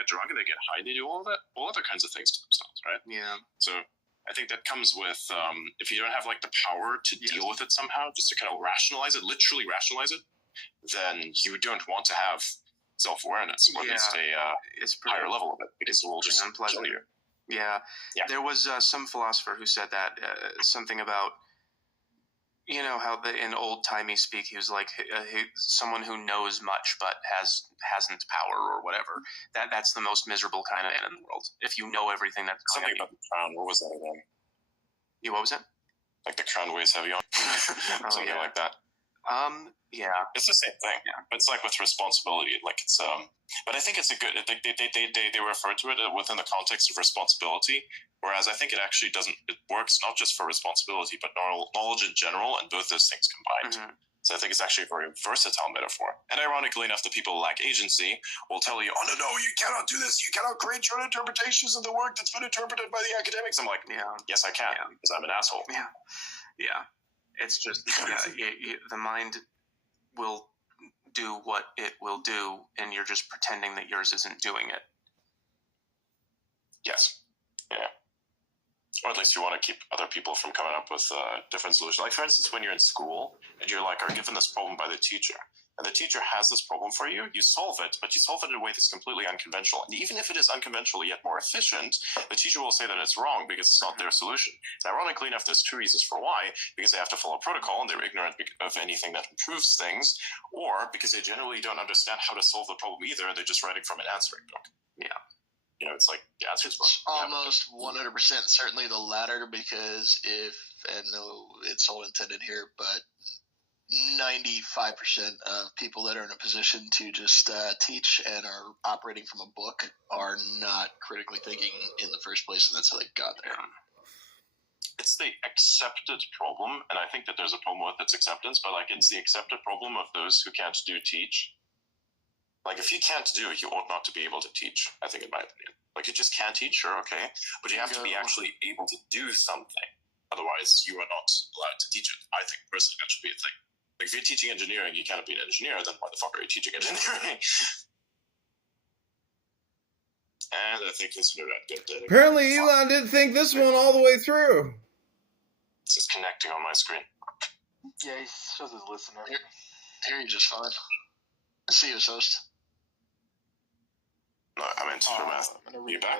get drunk and they get high, they do all other kinds of things to themselves, right? Yeah. So I think that comes with, if you don't have like the power to deal with it somehow, just to kind of literally rationalize it, then you don't want to have self-awareness, or at least it's higher level of it, because it will just kill you. Yeah. There was some philosopher who said that, something about, you know, how in old-timey speak, he was like, someone who knows much but hasn't power or whatever. That's the most miserable kind of man in the world. If you know everything that's going Something about the crown. What was that again? Yeah, what was it? Like the crown weighs heavy on. Something like that. Yeah. It's the same thing. Yeah. It's like with responsibility. Like it's but I think it's a good. They refer to it within the context of responsibility. Whereas I think it actually doesn't. It works not just for responsibility, but knowledge in general, and both those things combined. Mm-hmm. So I think it's actually a very versatile metaphor. And ironically enough, the people who lack agency will tell you, "Oh no, you cannot do this. You cannot create your own interpretations of the work that's been interpreted by the academics." I'm like, yes, I can, because I'm an asshole. Yeah. It's just the mind will do what it will do, and you're just pretending that yours isn't doing it. Yes. Yeah. Or at least you want to keep other people from coming up with different solutions. Like, for instance, when you're in school and you're like, are given this problem by the teacher, and the teacher has this problem for you, you solve it, but you solve it in a way that's completely unconventional. And even if it is unconventional yet more efficient, the teacher will say that it's wrong because it's not their solution. And ironically enough, there's two reasons for why: because they have to follow protocol and they're ignorant of anything that improves things, or because they generally don't understand how to solve the problem either, and they're just writing from an answering book. Yeah. You know, it's like the answer's almost 100% certainly the latter, because it's all intended here, but 95% of people that are in a position to just teach and are operating from a book are not critically thinking in the first place, and that's how they got there. It's the accepted problem, and I think that there's a problem with its acceptance, but like it's the accepted problem of those who can't teach. Like, if you can't do, you ought not to be able to teach, I think, in my opinion. Like, you just can't teach, sure, okay, but you have to be actually able to do something. Otherwise, you are not allowed to teach it. I think, personally, that should be a thing. Like, if you're teaching engineering, you cannot be an engineer, then why the fuck are you teaching engineering? And I think this is good. Apparently, Elon didn't think this one all the way through. It's just connecting on my screen. Yeah, he shows his listener. Here, you're just fine. See you, host. No, I meant for math. You back?